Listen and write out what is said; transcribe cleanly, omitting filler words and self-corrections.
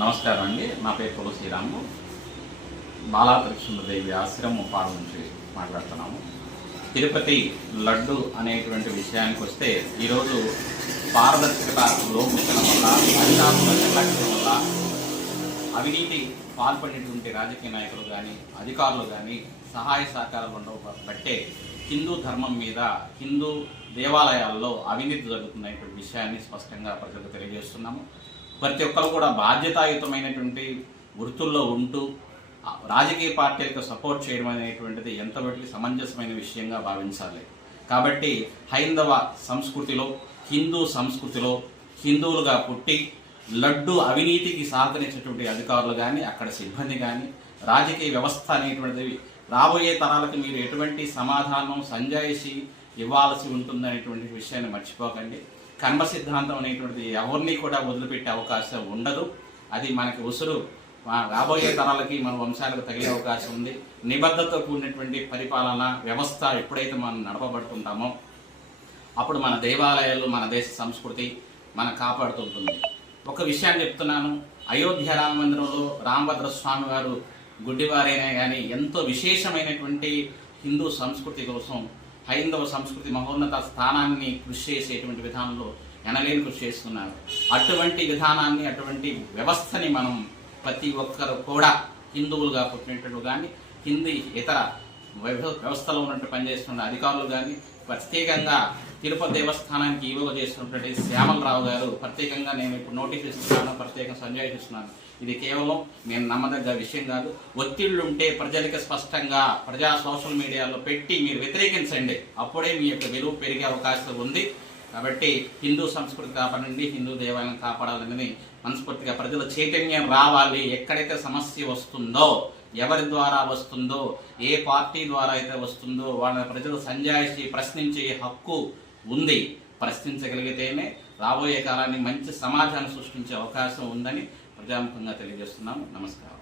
నమస్కారం అండి. నా పేరు తులసిరాము. బాలా త్రికృష్ణదేవి ఆశ్రమం పాడ నుంచి మాట్లాడుతున్నాము. తిరుపతి లడ్డు అనేటువంటి విషయానికి వస్తే ఈరోజు పారదర్శకత లోపించడం వల్ల, అధికారుల నిర్లక్ష్యం వల్ల అవినీతి పాల్పడినటువంటి రాజకీయ నాయకులు కానీ అధికారులు కానీ సహాయ సహకారాలు ఉండబట్టే హిందూ ధర్మం మీద, హిందూ దేవాలయాల్లో అవినీతి జరుగుతున్నటువంటి విషయాన్ని స్పష్టంగా ప్రజలకు తెలియజేస్తున్నాము. ప్రతి ఒక్కరు కూడా బాధ్యతాయుతమైనటువంటి వృత్తుల్లో ఉంటూ రాజకీయ పార్టీలకు సపోర్ట్ చేయడం అనేటువంటిది ఎంతవరకు సమంజసమైన విషయంగా భావించాలి. కాబట్టి హైందవ సంస్కృతిలో, హిందూ సంస్కృతిలో హిందువులుగా పుట్టి లడ్డు అవినీతికి సహకరించేటువంటి అధికారులు కానీ, అక్కడ సిబ్బంది కానీ, రాజకీయ వ్యవస్థ అనేటువంటిది రాబోయే తరాలకు మీరు ఎటువంటి సమాధానం సంజాయిషి ఇవ్వాల్సి ఉంటుందనేటువంటి విషయాన్ని మర్చిపోకండి. కర్మ సిద్ధాంతం అనేటువంటిది ఎవరిని కూడా వదిలిపెట్టే అవకాశం ఉండదు. అది మనకి ఉసురు రాబోయే తరాలకి, మన వంశాలకు తగిలే అవకాశం ఉంది. నిబద్ధతతో కూడినటువంటి పరిపాలన వ్యవస్థ ఎప్పుడైతే మనం నడపబడుతుంటామో అప్పుడు మన దేవాలయాలు, మన దేశ సంస్కృతి మనం కాపాడుతుంటుంది. ఒక విషయాన్ని చెప్తున్నాను. అయోధ్య రామ మందిరంలో రామభద్ర స్వామి వారు గుడ్డివారైనా కానీ ఎంతో విశేషమైనటువంటి హిందూ సంస్కృతి కోసం, హైందవ సంస్కృతి మహోన్నత స్థానాన్ని కృషి చేసేటువంటి విధానంలో ఎనలేని కృషి చేస్తున్నారు. అటువంటి విధానాన్ని, అటువంటి వ్యవస్థని మనం ప్రతి ఒక్కరు కూడా హిందువులుగా పుట్టినట్టు కానీ, హిందీ ఇతర వ్యవస్థలో ఉన్నట్టు పనిచేస్తున్న అధికారులు కానీ, ప్రత్యేకంగా తిరుపతి దేవస్థానానికి ఈవోగా చేస్తున్నటువంటి శ్యామలరావు గారు ప్రత్యేకంగా నేను ఇప్పుడు నోటీస్ ఇస్తున్నాను, ప్రత్యేకంగా సంజాయిషి ఇస్తున్నాను. ఇది కేవలం నేను నమ్మదగ్గ విషయం కాదు. ఒత్తిళ్లుంటే ప్రజలకు స్పష్టంగా ప్రజా సోషల్ మీడియాలో పెట్టి మీరు వ్యతిరేకించండి. అప్పుడే మీ యొక్క విలువ పెరిగే అవకాశం ఉంది. కాబట్టి హిందూ సంస్కృతి కాపాడండి, హిందూ దేవాలయం కాపాడాలని మనస్ఫూర్తిగా ప్రజల చైతన్యం రావాలి. ఎక్కడైతే సమస్య వస్తుందో, ఎవరి ద్వారా వస్తుందో, ఏ పార్టీ ద్వారా అయితే వస్తుందో వాళ్ళ ప్రజలు సంజాయిషి ప్రశ్నించే హక్కు ఉంది. ప్రశ్నించగలిగితేనే రాబోయే కాలాన్ని మంచి సమాజాన్ని సృష్టించే అవకాశం ఉందని ప్రజాముఖంగా తెలియజేస్తున్నాము. నమస్కారం.